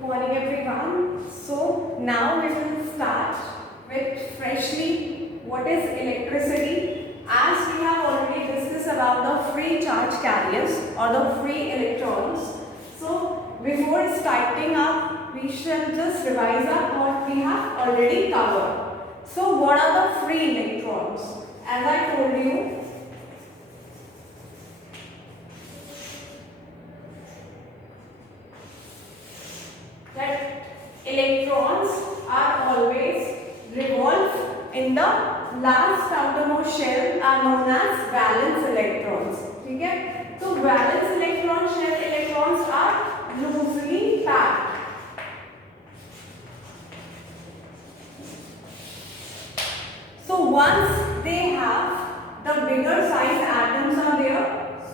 Morning everyone. So now we will start with freshly what is electricity. As we have already discussed about the free charge carriers or the free electrons. So before starting up, we shall just revise up what we have already covered. So what are the free electrons? As I told you, that electrons are always revolve in the last outermost shell are known as valence electrons. ठीक है? तो valence electron shell electrons are loosely packed. So once they have the bigger size atoms are there.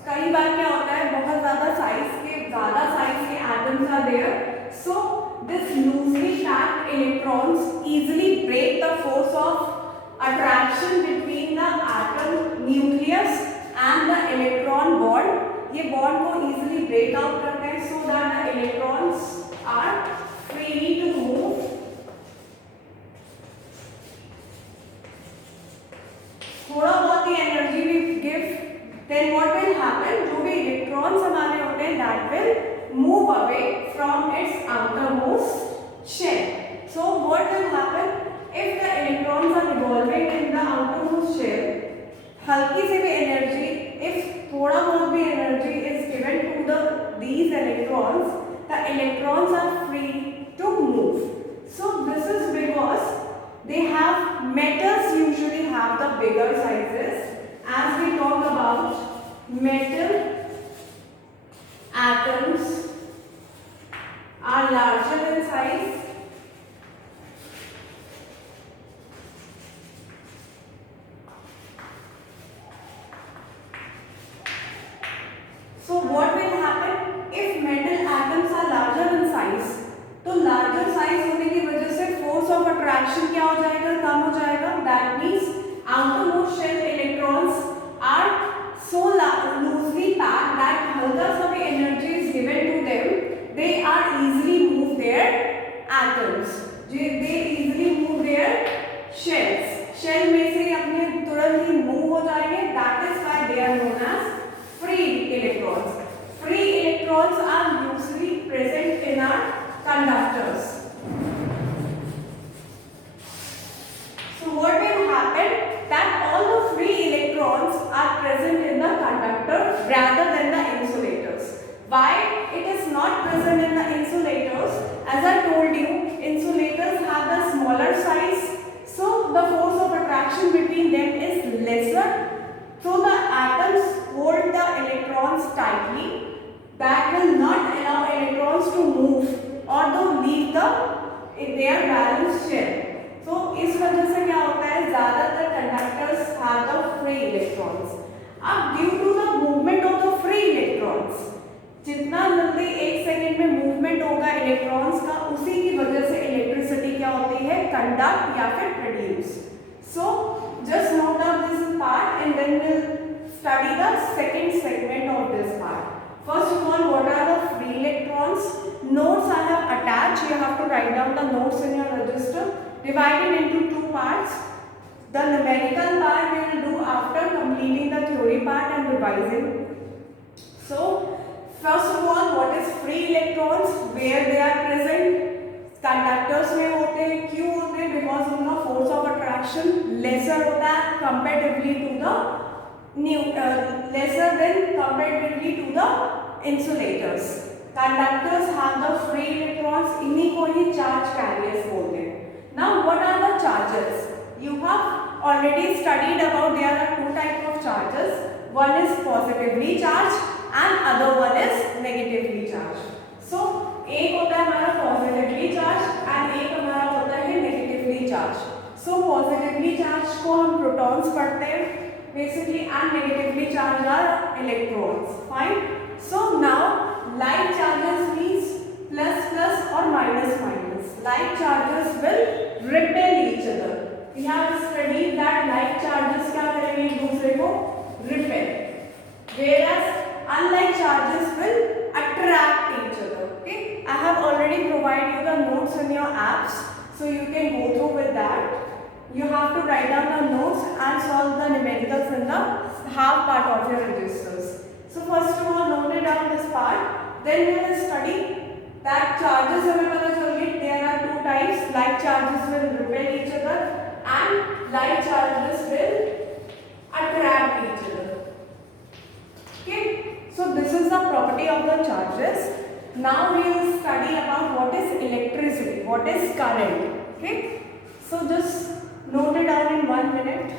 कई बार क्या होता है बहुत ज़्यादा size के atoms are there. So this loosely packed electrons easily break the force of attraction between the atom nucleus and the electron bond. ये bond को easily break out करते हैं so that the electrons are free to move. थोड़ा बहुत ही energy भी give, then what will happen? जो भी electrons हमारे होते हैं that will move away from its outermost shell. So what will happen if the electrons are revolving in the outermost shell? हल्की से भी energy, if थोड़ा बहुत भी energy is given to these electrons, the electrons are free to move. So this is because they have metals usually have the bigger sizes. As we talk about metal atoms are larger in size. So what will happen if metal atoms are larger in size? तो larger size होने की वजह से force of attraction क्या हो जाएगा? कम हो जाएगा. That means outermost shell electrons are so loosely packed that हल्का सा भी energy is given to them. They are easily move their atoms. They easily move their shells. Shell में से अपने तुरंत ही move हो जाएंगे. That is why they are known as free electrons. Free electrons are usually present in our conductors. So what will happen? That all the free electrons are present in the conductor rather than the insulators. Why it is not present in the insulators? As I told you, insulators have the smaller size, so the force of attraction between them is lesser. So the atoms hold the electrons tightly. That will not allow electrons to move or to leave their valence shell. तो इस वजह से क्या होता है ज़्यादातर conductors have the free electrons. अब due to the movement of the free electrons, जितना जल्दी एक सेकेंड में मूवमेंट होगा इलेक्ट्रॉन्स का उसी की वजह से इलेक्ट्रिसिटी क्या होती है कंडक्ट या फिर produce. So just note down this part and then will study the second segment of this part. First of all, what are the free electrons? Notes I have attached. You have to write down the notes in your register. Divided into two parts. The numerical part we will do after completing the theory part and revising. So, first of all, what is free electrons? Where they are present? Conductors में होते हैं. क्यों होते हैं? Because उनका force of attraction lesser होता है comparatively to the lesser than comparatively to the insulators. Conductors have the free electrons. इन्हीं को ही charge carriers बोलते हैं. Now what are the charges? You have already studied about there are two types of charges. One is positively charged and other one is negatively charged. So एक होता है हमारा positively charged and एक हमारा होता है negatively charged. So positively charged को हम protons पढ़ते हैं basically and negatively charged are electrons. Fine. So now like charges means plus plus or minus minus. Like charges will repel each other. We have studied that like charges क्या करेंगे एक दूसरे को repel, whereas unlike charges will attract each other. Okay, I have already provided you the notes in your apps, so you can go through with that. You have to write down the notes and solve the numericals in the half part of your registers. So first of all, note it down this part. Then we will study that charges हमें पता चल गई. There are two types. Like charges will repel each other and like charges will attract each other. Okay. So this is the property of the charges. Now we will study about what is electricity, what is current. Okay. So just note it down in 1 minute.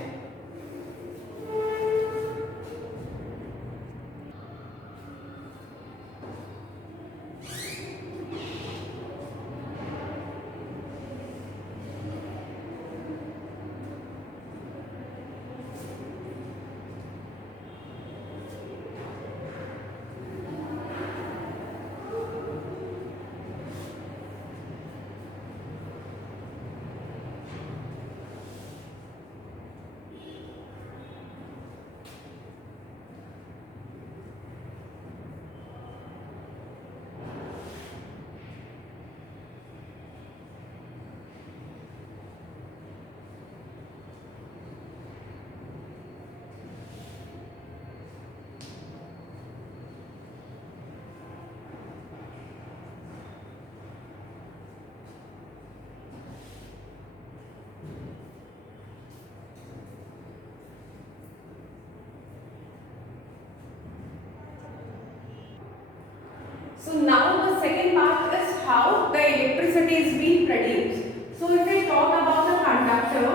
So now the second part is how the electricity is being produced. So if we talk about the conductor,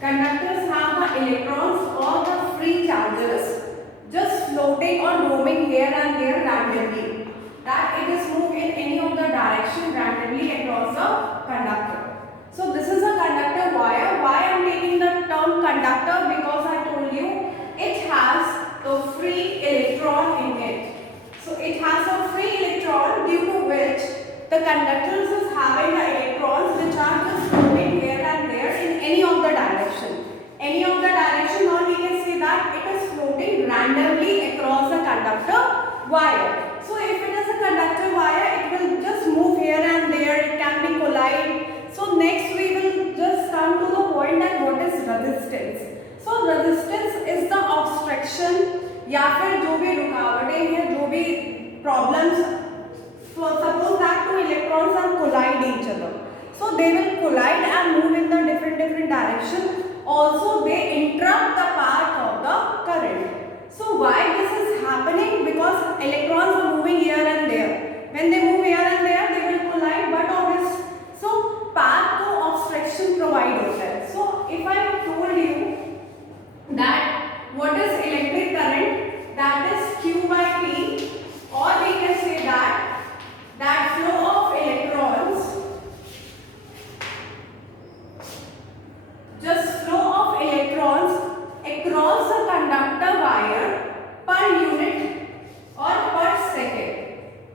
conductors have the electrons or the free charges just floating or roaming here and there randomly. That it is moved in any of the direction randomly across the conductor. So this is a conductor wire. Why I am taking the term conductor? Because I told you it has the free electron in it. So it has a free electron due to which the conductors is having the electrons which are just moving here and there in any of the direction. Any of the direction, or we can say that it is floating randomly across the conductor wire. So if it is a conductor wire, it will just move here and there, it can be collide. So next we will just come to the point that what is resistance. So resistance is the obstruction या फिर जो भी रुकावटें हैं, जो भी problems. So suppose that two electrons are collide each other. So they will collide and move in the different direction. Also they interrupt the path of the current. So why this is happening? Because electrons are moving here and there. When they move here and there, they will collide. But of this, so path को obstruction provide होता है. So if I told you that what is electric current, that is Q by T, or we can say that flow of electrons, just flow of electrons across a conductor wire per unit or per second,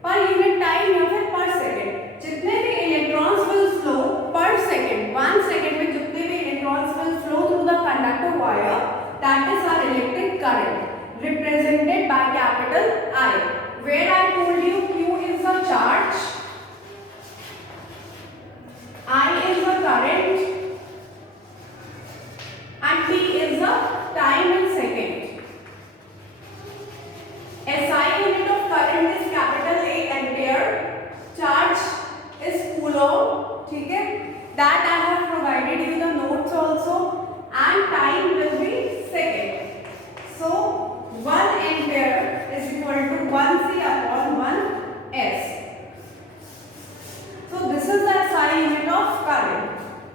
per unit time या फिर per second. जितने भी electrons will flow per second, 1 second में जितने भी electrons will flow through the conductor wire, that is our electric current, represented by capital I, where I told you Q is the charge, I is the current, and T is the time in second. SI unit of current is capital A ampere, charge is coulomb, ठीक है? That I have provided you the notes also, and time will be second. So 1 ampere is equal to 1C upon 1 S. So this is the SI unit of current.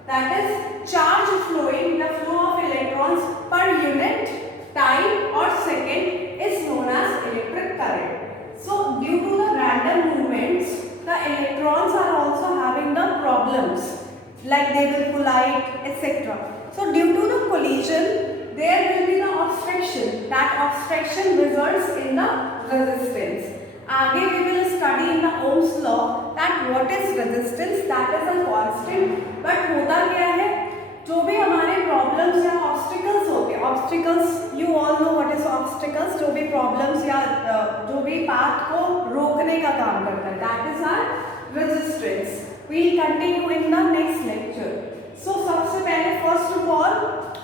That is charge flowing, the flow of electrons per unit time or second is known as electric current. So due to the random movements, the electrons are also having the problems, like they will collide, etc. So due to the collision, there will be the obstruction. That obstruction results in the resistance. आगे we will study in the Ohm's law that what is resistance, that is a constant. But होता क्या है, जो भी हमारे problems या obstacles होते हैं, obstacles you all know what is obstacles, जो भी problems या जो भी path को रोकने का काम करता है, that we'll continue in the next lecture. So सबसे पहले first of all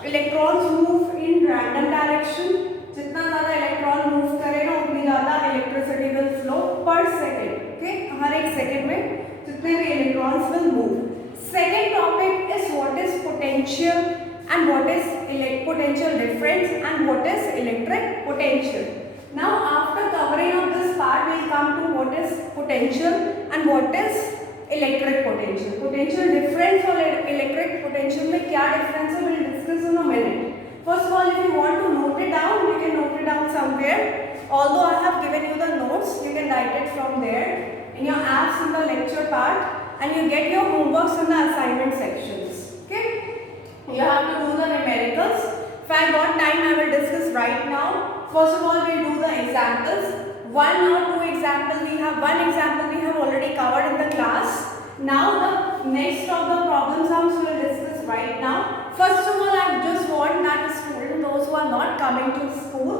electrons move in random direction. जितना ज़्यादा इलेक्ट्रॉन मूव करेगा उतनी ज़्यादा इलेक्ट्रिसिटी विल फ्लो पर सेकेंड. ओके, हर एक सेकेंड में जितने भी electrons will move. Second topic is what is potential and what is potential difference and what is electric potential. Now after covering of this part we'll come to what is potential and what is electric potential. Potential difference और electric potential में क्या difference है we'll discuss in a minute. First of all, if you want to note it down, you can note it down somewhere. Although I have given you the notes, you can write it from there in your apps in the lecture part, and you get your homeworks in the assignment sections. Okay? You have to do the numericals. If I got time, I will discuss right now. First of all, we'll do the examples. One or two examples. We have one example we have already covered in the class. Now the next of the problem sums we will discuss right now. First of all, I just want that students, those who are not coming to school,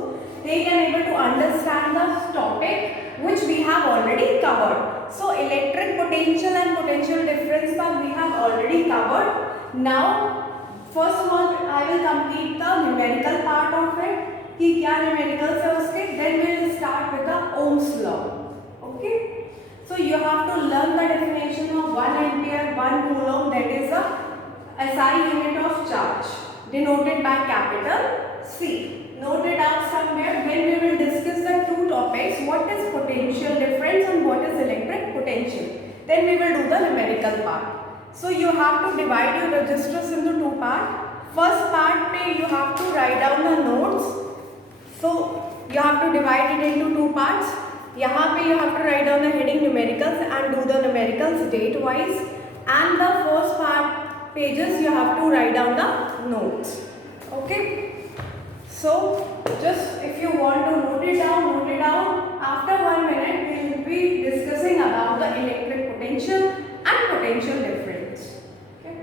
they can able to understand the topic which we have already covered. So electric potential and potential difference that we have already covered. Now first of all, I will complete the numerical part of it. कि क्या numericals है उसके. Then we will start with the Ohm's law. Okay. So you have to learn the definition of 1 ampere, 1 coulomb, that is a SI unit of charge denoted by capital C. Note it down somewhere. Then we will discuss the two topics, what is potential difference and what is electric potential. Then we will do the numerical part. So you have to divide your registers into two parts. First part पे you have to write down the notes. So you have to divide it into two parts. यहाँ पे you have to write down the heading numericals and do the numericals date wise. And the first part pages you have to write down the notes. Okay. So just if you want to note it down, note it down. After 1 minute we will be discussing about the electric potential and potential difference. Okay.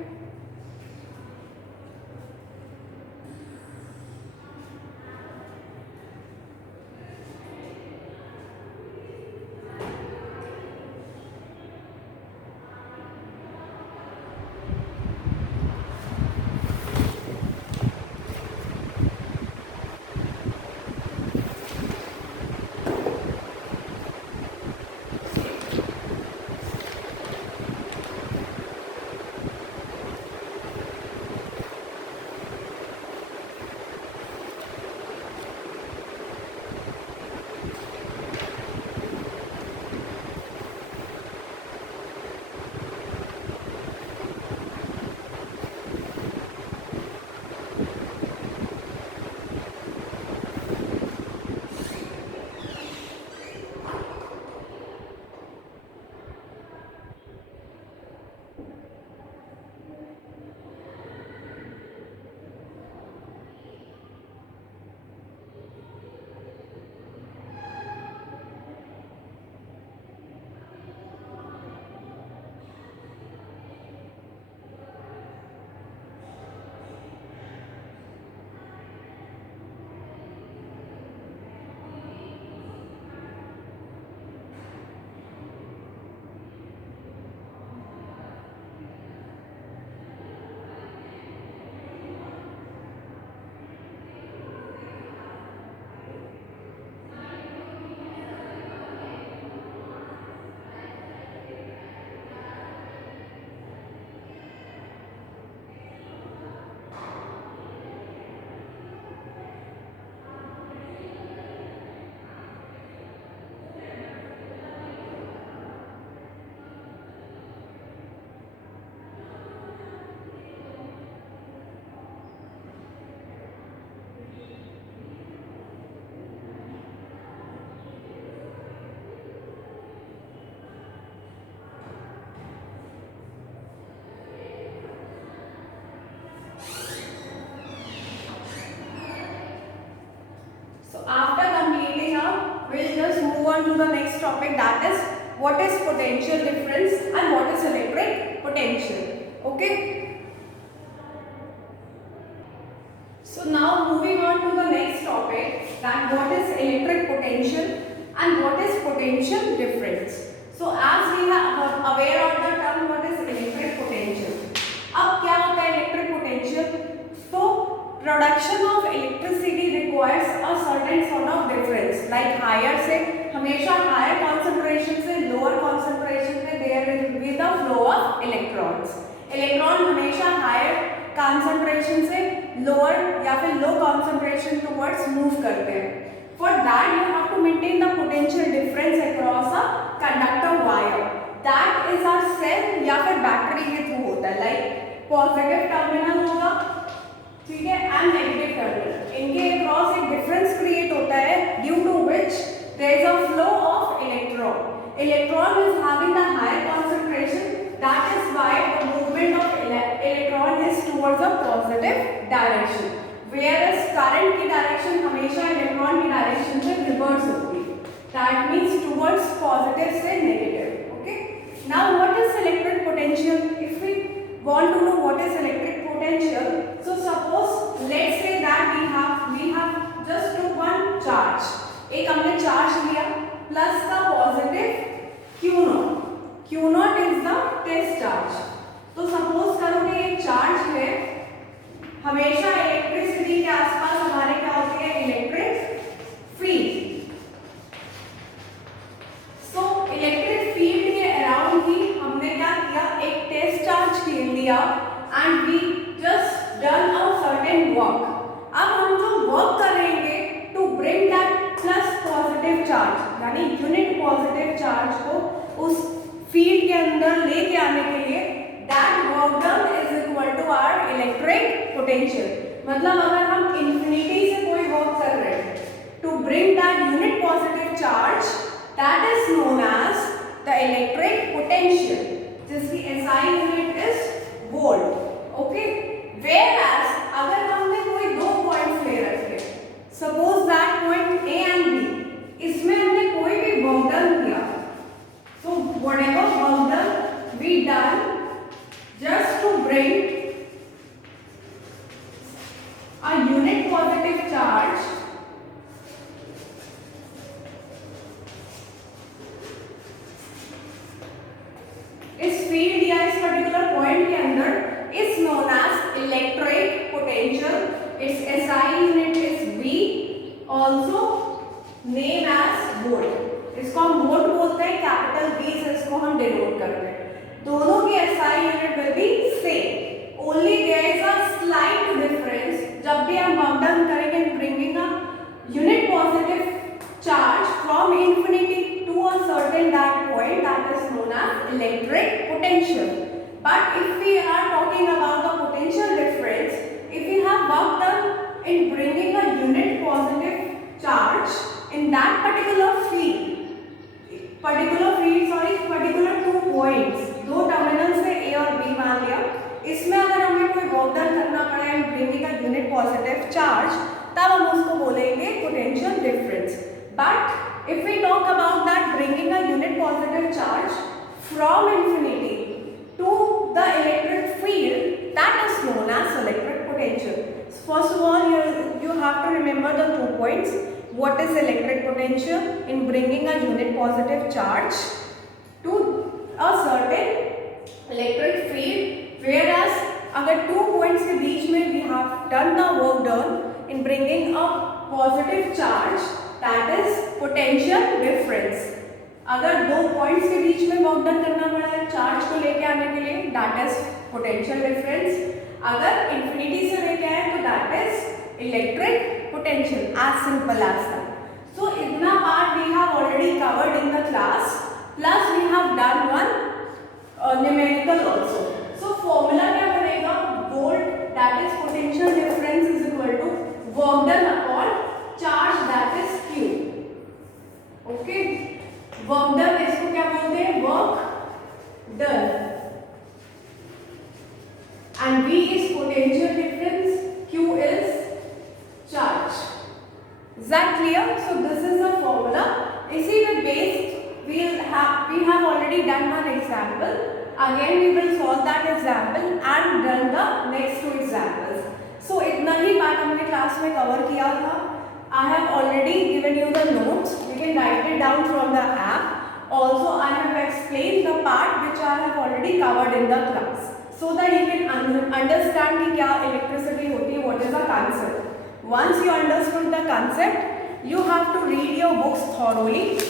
on to the next topic, that is what is potential difference and what is electric potential. Okay. So now moving on to the next topic, that what is electric potential and what is potential difference. So as we are aware of the term what is like higher से हमेशा higher concentration से lower concentration में there will be the flow of electrons. Electron हमेशा higher concentration से lower या फिर low concentration towards move करते हैं। For that you have to maintain the potential difference across a conductor wire. That is our cell या फिर battery के through होता है, लाइक पॉजिटिव टर्मिनल होगा, ठीक है, एंड नेगेटिव टर्मिनल, इनके अक्रॉस एक डिफरेंस क्रिएट होता है due to which there is a flow of electron. Electron is having the higher concentration, that is why the movement of electron is towards a positive direction, whereas current की direction हमेशा electron की direction से reverse होती है, that means towards positive से negative. Okay, now what is electric potential? If we want to know what is electric potential, so suppose let's say that we have just took one charge, एक हमने charge लिया plus का positive Q nought is the test charge. तो suppose करो कि एक charge है, हमेशा इलेक्ट्रिसिटी के आसपास हमारे क्या होती है, electric field. So electric field के अराउंड ही हमने क्या किया, एक टेस्ट चार्ज लिया and we just done a certain work. अब हम जो वर्क करेंगे to bring that plus positive charge यानी यूनिट पॉजिटिव चार्ज को उस फील्ड के अंदर लेके आने के लिए, that work done is equal to our electric potential. मतलब अगर हम इंफिनिटी से कोई वर्क कर रहे हैं to bring that unit positive charge, that is known as the electric potential, जिसकी SI unit is volt. Okay, whereas अगर हमने कोई दो पॉइंट्स ले रखे, suppose that point A and B, इसमें हमने कोई भी वर्क डन किया, so whatever work done we done just to bring a unit positive charge इस फील्ड या इस पर्टिकुलर पॉइंट के अंदर is known as electric potential. Its SI unit is V, also name as volt. इसको हम volt बोलते हैं, capital V से इसको हम डिनोट करते हैं। दोनों की SI unit will be same, only there is a slight difference. जब भी हम वर्क डन करेंगे bringing a unit positive charge from infinity to a certain that point, that is known as electric potential. But if we are talking about the potential difference, if we have work done in bringing a unit positive charge in that particular particular two points, दो terminal से A और B मान लिया, इसमें अगर हमें कोई work done करना पड़ा है bringing a unit positive charge, तब हम उसको बोलेंगे potential difference. But if we talk about that bringing a unit positive charge from infinity to the electric field, that is known as electric potential. First of all, you have to remember the 2 points. What is electric potential in bringing a unit positive charge to a certain electric field, whereas अगर 2 points के बीच में we have done the work done in bringing a positive charge, that is potential difference. अगर दो points के बीच में work done करना पड़ा है चार्ज को लेके आने के लिए, that is potential difference. अगर इंफिनिटी से लेके आए तो that is electric potential, as simple as that. So इतना part we have already covered in the class, plus we have done one numerical also. So formula क्या बनेगा, volt that is potential difference is equal to work done upon charge that is Q. Okay, work done इसको क्या बोलते हैं, work done, and V is potential difference, Q is charge. Is that clear? So this is the formula. इसी पे based we have already done one example. Again we will solve that example and done the next 2 examples. So इतना ही बात हमने class में cover किया था. I have already given you the notes. You can write it down from the app. Also, I have explained the part which I have already covered in the class, so that you can understand कि क्या electricity होती है, what is the concept. Once you understood the concept, you have to read your books thoroughly.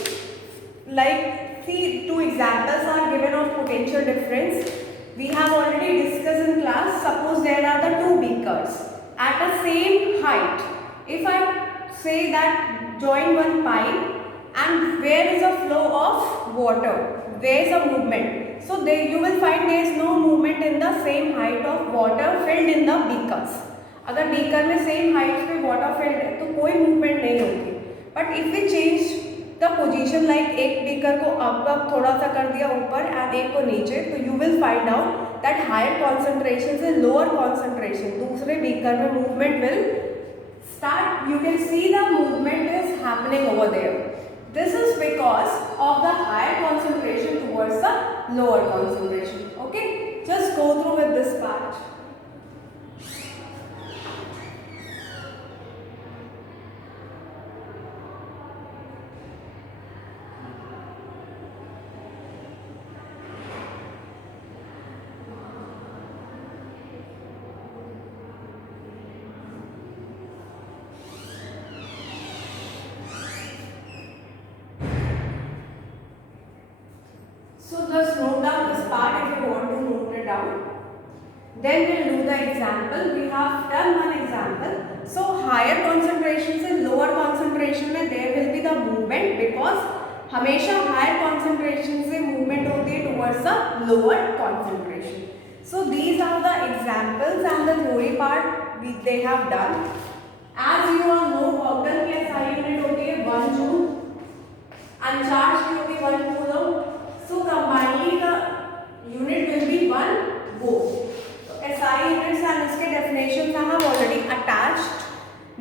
Like, see, two examples are given of potential difference. We have already discussed in class. Suppose there are the two beakers at the same height. If I say that join one pipe and where is a flow of water, there is a movement. So there you will find there is no movement in the same height of water filled in the beakers. अगर beaker में same height पे water filled है तो कोई movement नहीं होगी. But if we change the position, like एक beaker को अप थोड़ा सा कर दिया ऊपर एंड एक को नीचे, तो you will find out that higher concentration से लोअर कॉन्सेंट्रेशन, दूसरे बीकर में movement will start. You can see the movement is happening over there. This is because of the higher concentration towards the lower concentration. Okay, just go through with this part. So just note down this part if you want to note it down. Then we'll do the example. We have done one example. So higher concentration से lower concentration में there will be the movement, because हमेशा higher concentration से movement होती है towards the lower concentration. So these are the examples and the theory part they have done. As you all know, work done की SI unit होती है 1 joule and charge की होती है 1 coulomb. So combinedly the unit will be 1 volt. So SI units and उसके definitions I have already attached.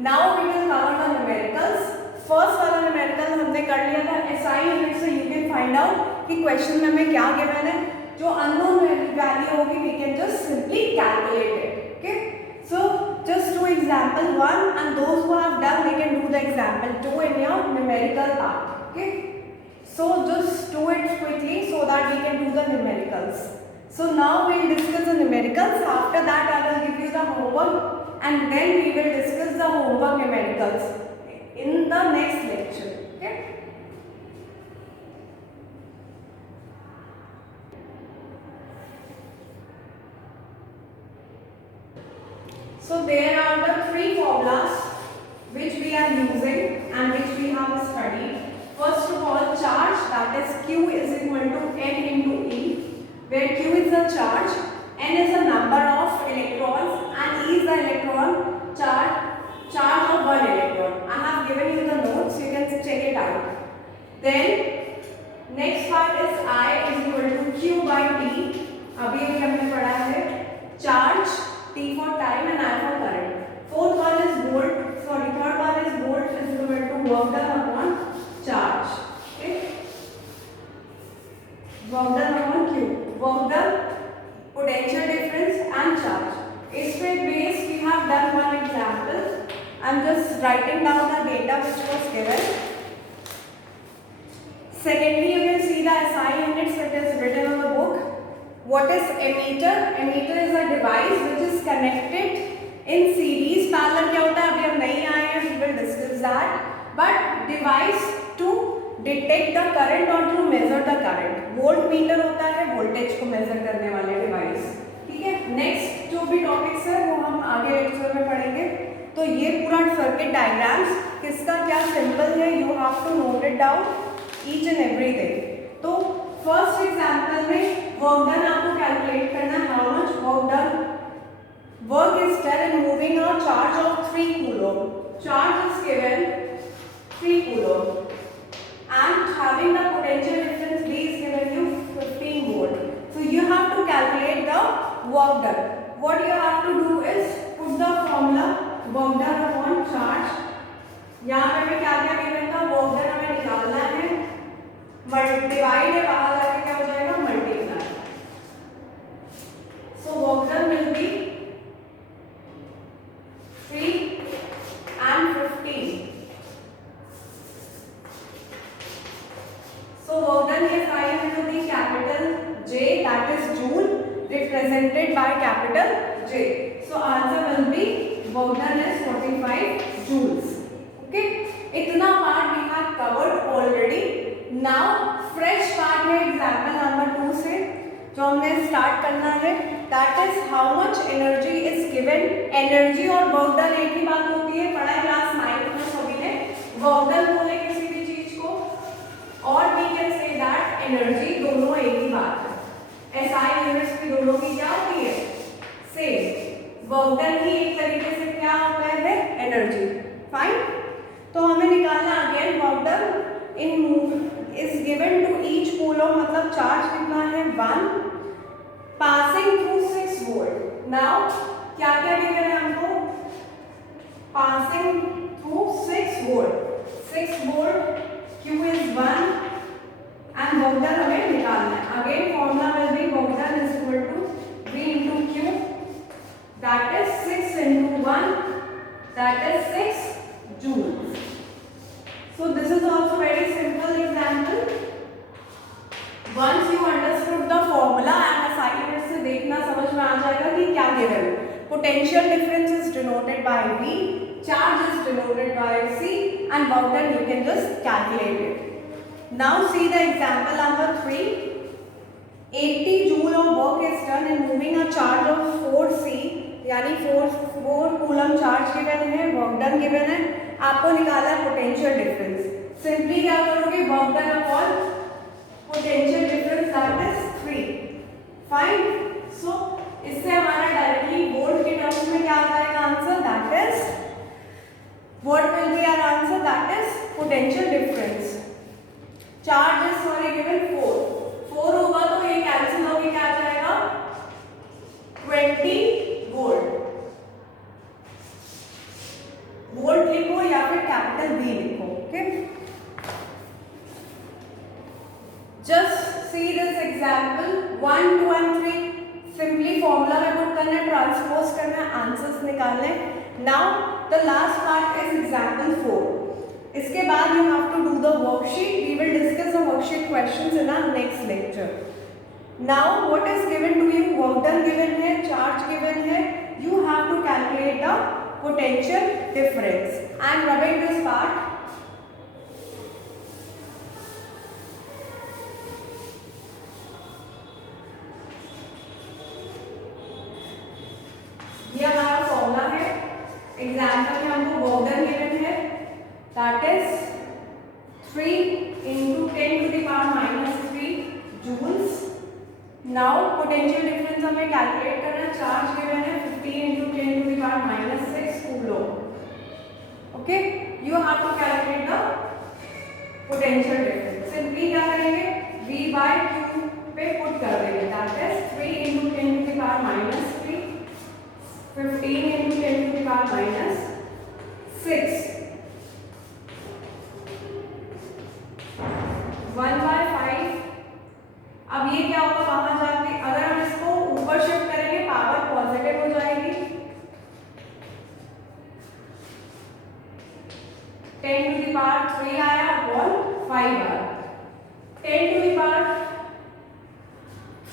Now we will cover the numericals. First वाला numerical हमने कर लिया था. SI unit से you can find out कि question में हमें क्या given है. जो unknown value होगी we can just simply calculate it. Okay. So just do example 1 and those who have done they can do the example 2 in your numerical part. Okay. So just do it quickly so that we can do the numericals. So now we will discuss the numericals. After that I will give you the homework and then we will discuss the homework numericals in the next lecture. Okay. So there are the 3 formulas which we are using and which we have studied. First of all, charge, that is Q is equal to N into E, where Q is the charge, N is the number of electrons and E is the electron charge of one electron. I have given you the notes, you can check it out. Then next part is I is equal to Q by T. अभी हमने पढ़ा है charge, T for time and I for current. Fourth one is third one is volt is equal to work done upon charge. Okay, work done upon Q, work done, potential difference and charge. इस पे base we have done one example. I am just writing down the data which was given. Secondly, you can see the SI units that is written on the book. What is ammeter? Ammeter is a device which is connected in series. Parallel क्या होता है अभी हम नहीं आए हैं, we will discuss that. But device to detect the current or to measure the current. Voltmeter होता है वोल्टेज को मेजर करने वाले डिवाइस. ठीक है. नेक्स्ट जो भी टॉपिक्स है वो हम आगे लेक्चर में पढ़ेंगे. तो ये पूरा सर्किट डायग्राम्स किसका क्या सिंबल है you have to note it down each and everything. तो फर्स्ट एग्जांपल में वर्क डन आपको कैलकुलेट करना है. How much work done? Work is done in moving a charge of 3 coulomb. Charge is given 3 coulomb and having the potential difference V is given you 15 volt. So you have to calculate the work done. What you have to do is put the formula work done upon charge. यहाँ पे भी क्या क्या given था work done हमें निकालना है. Divide है बाहर जाके क्या हो जाएगा multiply. So work done will be 3 and 15. So work done is I into the capital J, that is joule, represented by capital J. So answer will be work done is 45 joules. Okay, इतना now fresh part है example number 2 से जो हमने start करना है, that is how much energy is given. Energy और work done एक ही बात होती है, पढ़ा क्लास 9th में सभी ने। वर्क डन बोले किसी भी चीज को, और we can say that energy, दोनों एक ही बात है। एसआई यूनिट्स की दोनों की क्या होती है, सेम। वर्क डन ही एक तरीके से क्या होता है, एनर्जी। फाइन, तो हमें निकालना again work done in is given to each coulomb, मतलब चार्ज कितना है 1 passing through 6 volt। now क्या क्या given है हमको, passing through 6 volt, 6 volt, q is 1 and work done हमें निकालना है। again formula will be work done is equal to v into q, that is 6 into 1, that is 6 joules। So this is also very simple example. Once you understood the formula and assignment से देखना समझ में आ जाएगा कि क्या given। Potential difference is denoted by V, charge is denoted by C, and work done you can just calculate it. Now see the example number 3. 80 joule of work is done in moving a charge of 4C, यानी 4 coulomb charge given है, work done given है, आपको निकाला है potential difference. Simply क्या करोगे, work done upon potential difference that is 3। Fine, so इससे हमारा डायरेक्टली वोल्ट के टर्म्स में क्या आ जाएगा answer, that is what will be our answer, that is potential difference. Charge is sorry given 4 होगा तो ये कैंसिल होके क्या आ जाएगा 20 वोल्ट। वोल्ट लिखो या फिर कैपिटल V लिखो, okay. Just see this example 1, 2 and 3 simply formula में पुट करना है, ट्रांसपोज करना है, आंसर्स निकालने। Now the last part is example 4। इसके बाद you have to do the worksheet. We will discuss the worksheet questions in our next lecture. Now what is given to you, work done given है, charge given है, you have to calculate the potential difference. I am rubbing this part. ये हमारा formula है। Example में हमको work done given है, that is 3 into 10 to the power minus 3 joules। Now potential difference हमें calculate करना, charge given है 15 into 10 to the power minus 6 coulomb। Okay, you have to calculate the potential difference. Simply क्या करेंगे, V by Q पे put कर देंगे, that is 3 into 10 to the power minus 3, 15 into 10 to the power minus 6, 1 by 5। अब ये क्या होगा, वहां जाके अगर हम इसको ऊपर शिफ्ट करेंगे पावर पॉजिटिव हो जाएगी, 10 to the power 3 आया अपॉन 5 आया, 10 to the power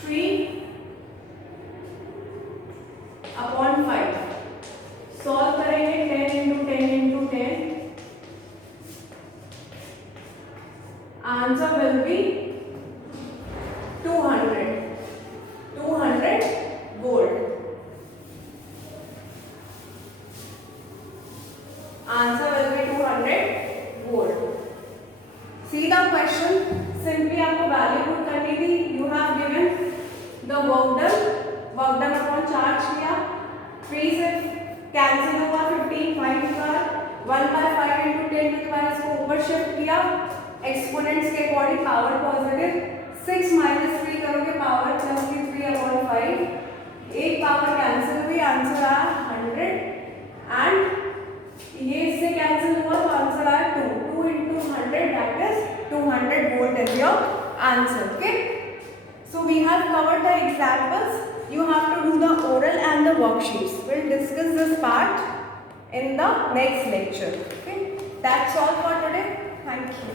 3 upon 5 solve करेंगे, 10 into 10 into 10, answer will be 200 volt। Answer will be 200 volt। See the question, simply आपको वैल्यू पुट करनी थी। You have given the work done upon charge किया, 3 से cancel हुआ, 15 5 का 1 by 5 into 10 to the power इसको ऊपर शिफ्ट किया, एक्सपोनेंट्स के अकॉर्डिंग पावर पॉजिटिव, 6 minus 3 करोगे पावर प्लस की 3 अपॉन 5, एक पावर कैंसिल हुई, आंसर आया 100 एंड ये इससे कैंसिल हुआ तो आंसर आया 2 into 100, that is 200 volt is your answer। okay, so we have covered the examples, you have to do the oral and the worksheets। we'll discuss this part in the next lecture। okay, that's all for today, thank you।